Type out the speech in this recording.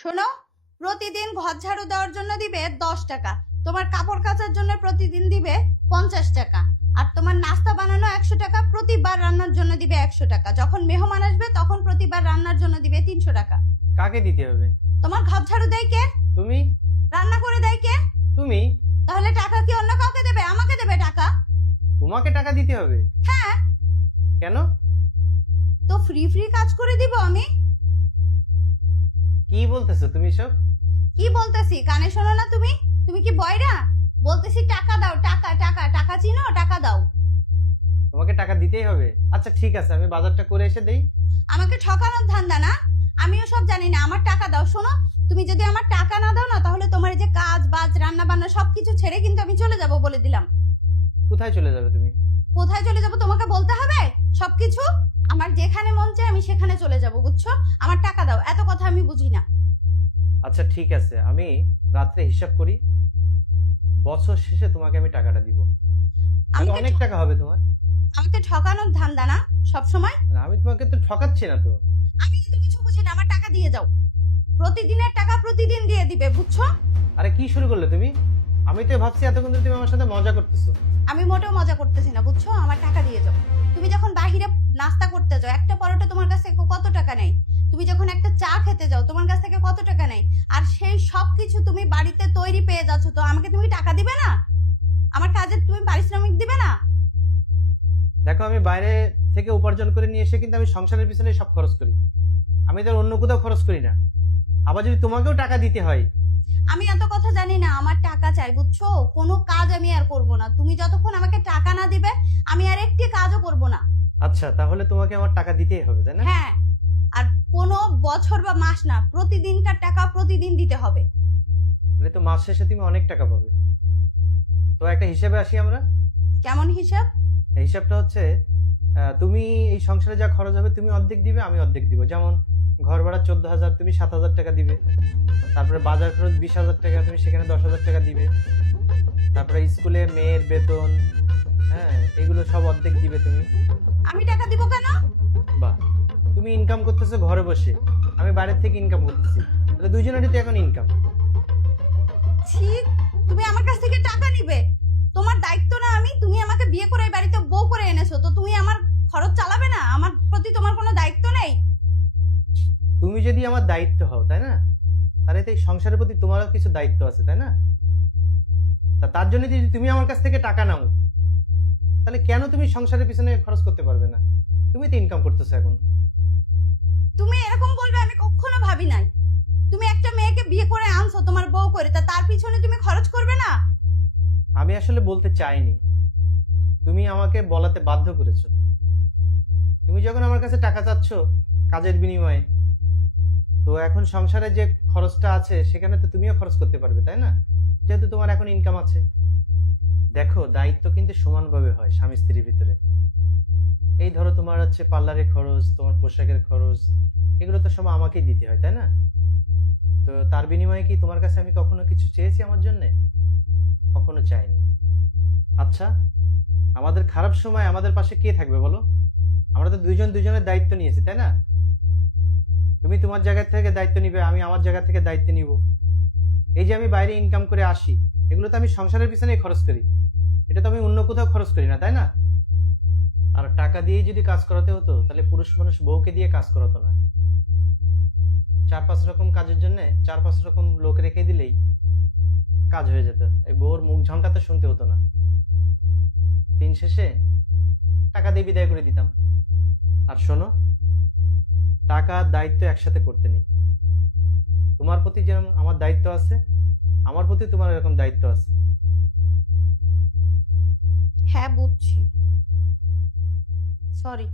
শোনো, প্রতিদিন ঘর ঝাড়ু দেওয়ার জন্য দিবে 10 টাকা, তোমার কাপড় কাচার জন্য প্রতিদিন দিবে 50 টাকা, আর তোমার নাস্তা বানানো 100 টাকা, প্রতিবার রান্নার জন্য দিবে 100 টাকা, যখন মেহমান আসবে তখন প্রতিবার রান্নার জন্য দিবে 300 টাকা। কাকে দিতে হবে? তোমার ঘর ঝাড়ু দেয় কে? তুমি। রান্না করে দেয় কে? তুমি। তাহলে টাকা কি অন্য কাউকে দেবে? আমাকে দেবে টাকা। তোমাকে টাকা দিতে হবে? হ্যাঁ। কেন? তো ফ্রি ফ্রি কাজ করে দিব আমি। কি বলতেছো তুমি সব? কি বলতেছি কানে শোনো না তুমি? তুমি কি বয়রা? বলতেছি টাকা দাও, টাকা টাকা টাকা, চিনো? টাকা দাও। তোমাকে টাকা দিতেই হবে? আচ্ছা ঠিক আছে, আমি বাজারটা করে এসে দেই। আমাকে ঠকানোর ধান্দা না? আমিও সব জানি না, আমার টাকা দাও। শোনো, তুমি যদি আমার টাকা না দাও না, তাহলে তোমার এই যে কাজ বাজ রান্না বান্না সবকিছু ছেড়ে কিন্তু আমি চলে যাব, বলে দিলাম। কোথায় চলে যাবে তুমি? কোথায় চলে যাব তোমাকে বলতে হবে? সবকিছু আমার যেখানে মন চায় আমি সেখানে চলে যাব, বুঝছো? আমার টাকা দাও, এত কথা আমি বুঝি না। আচ্ছা ঠিক আছে, আমি রাত্রে হিসাব করি, বছর শেষে তোমাকে আমি টাকাটা দিব। আমাকে অনেক টাকা হবে তোমার। আমাকে ঠকানোর ধান্দা না সব সময়? আমি তোমাকে তো ঠকাচ্ছি না তো। আমি কিন্তু কিছু বুঝি না, আমার টাকা দিয়ে যাও। প্রতিদিনের টাকা প্রতিদিন দিয়ে দিবে, বুঝছো? আরে কি শুরু করলে তুমি? আমি তো ভাবছি এতক্ষণ ধরে তুমি আমার সাথে মজা করতেছো। আমি মোটেও মজা করতেছি না, বুঝছো? আমার টাকা দিয়ে যাও। তুমি যখন বাহিরে নাস্তা করতে যাও, একটা পরোটা তোমার কাছ থেকে কত টাকা নেই? তুমি যখন একটা চা খেতে যাও, তোমার কাছ থেকে কত টাকা নেই? আর সেই সব কিছু তুমি বাড়িতে তৈরি পেয়ে যাচ্ছ, তো আমাকে তুমি টাকা দিবে না? আমার কাজের তুমি পারিশ্রমিক দিবে না? দেখো, আমি বাইরে থেকে উপার্জন করে নিয়ে এসে কিন্তু আমি সংসারের পিছনে সব খরচ করি, আমি তো অন্য কোথাও খরচ করি না। আবার যদি তোমাকেও টাকা দিতে হয়। আমি এত কথা জানি না, আমার টাকা চাই, বুঝছো? কোনো কাজ আমি আর করব না, তুমি যতক্ষণ আমাকে টাকা না দিবে আমি আর একটি কাজও করব না। আচ্ছা, তাহলে তোমাকে আমার টাকা দিতেই হবে, তাই না? হ্যাঁ, আর কোনো বছর বা মাস না, প্রতিদিনকার টাকা প্রতিদিন দিতে হবে। তাহলে তো মাস শেষে তুমি অনেক টাকা পাবে। তো একটা হিসাবে আসি আমরা। কেমন হিসাব? এই হিসাবটা হচ্ছে, তুমি এই সংসারে যা খরচ হবে তুমি অর্ধেক দিবে, আমি অর্ধেক দিব। যেমন ঘর ভাড়া 14,000, তুমি 7,000 টাকা দিবে। তারপরে বাজার খরচ 20,000 টাকা, তুমি সেখানে 10,000 টাকা দিবে। তারপরে স্কুলে মেয়ের বেতন, হ্যাঁ, এগুলো সব অর্ধেক দিবে তুমি। আমি টাকা দিব কেন? বাহ, তুমি ইনকাম করতেছো ঘরে বসে, আমি বাইরের থেকে ইনকাম করতেছি, তাহলে দুইজনেরই তো এখন ইনকাম। ছি, তুমি আমার কাছ থেকে টাকা নিবে? তোমার দায়িত্ব না আমি? তুমি আমাকে বিয়ে করে এই বাড়িতে বউ করে এনেছো, তো তুমি আমার খরচ চালাবে না? আমার প্রতি তোমার কোনো দায়িত্ব নেই? তুমি যদি আমার দায়িত্ব হও, তাই না, তাহলে তো এই সংসারের প্রতি তোমারও কিছু দায়িত্ব আছে, তাই না? তার জন্য যদি তুমি আমার কাছ থেকে টাকা নাও, তাহলে কেন তুমি সংসারের পিছনে খরচ করতে পারবে না? তুমি তো ইনকাম করতেছো এখন। তুমি এরকম বলবে আমি কখনো ভাবি নাই। তুমি একটা মেয়েকে বিয়ে করে আনছো তোমার বউ করে, তা তার পিছনে তুমি খরচ করবে না? আমি আসলে বলতে চাইনি, তুমি আমাকে বলাতে বাধ্য করেছো। তুমি যখন আমার কাছে টাকা চাচ্ছ কাজের বিনিময়ে, তো এখন সংসারে যে খরচটা আছে সেখানে তো তুমিও খরচ করতে পারবে, তাই না? যেহেতু তোমার এখন ইনকাম আছে। দেখো, দায়িত্ব কিন্তু সমানভাবে হয় স্বামী স্ত্রীর ভিতরে। এই ধরো, তোমার হচ্ছে পার্লারের খরচ, তোমার পোশাকের খরচ, এগুলো তো সব আমাকেই দিতে হয়, তাই না? তো তার বিনিময়ে কি তোমার কাছে আমি কখনো কিছু চেয়েছি আমার জন্য? কখনো চাইনি। আচ্ছা, আমাদের খারাপ সময় আমাদের পাশে কে থাকবে বলো? আমরা তো দুইজন দুইজনের দায়িত্ব নিয়েছি, তাই না? তুমি তোমার জায়গা থেকে দায়িত্ব নিবে, আমি আমার জায়গা থেকে দায়িত্ব নিব। এই যে আমি বাইরে ইনকাম করে আসি, এগুলো তো আমি সংসারের পিছনেই খরচ করি, এটা তো আমি অন্য কোথাও খরচ করি না, তাই না? আর টাকা দিয়েই যদি কাজ করাতে হতো, তাহলে পুরুষ মানুষ বউকে দিয়ে কাজ করাতো না। 4-5 রকম কাজের জন্য 4-5 রকম লোক রেখে দিলেই কাজ হয়ে যেত, এই বউর মুখ ঝামটাতে শুনতে হতো না। দিন শেষে টাকা দিয়ে বিদায় করে দিতাম। আর শোনো, টাকা দায়িত্ব একসাথে করতে নেই। তোমার প্রতি যেমন আমার দায়িত্ব আছে, আমার প্রতি তোমার এরকম দায়িত্ব আছে। হ্যাঁ বুঝছি, সরি।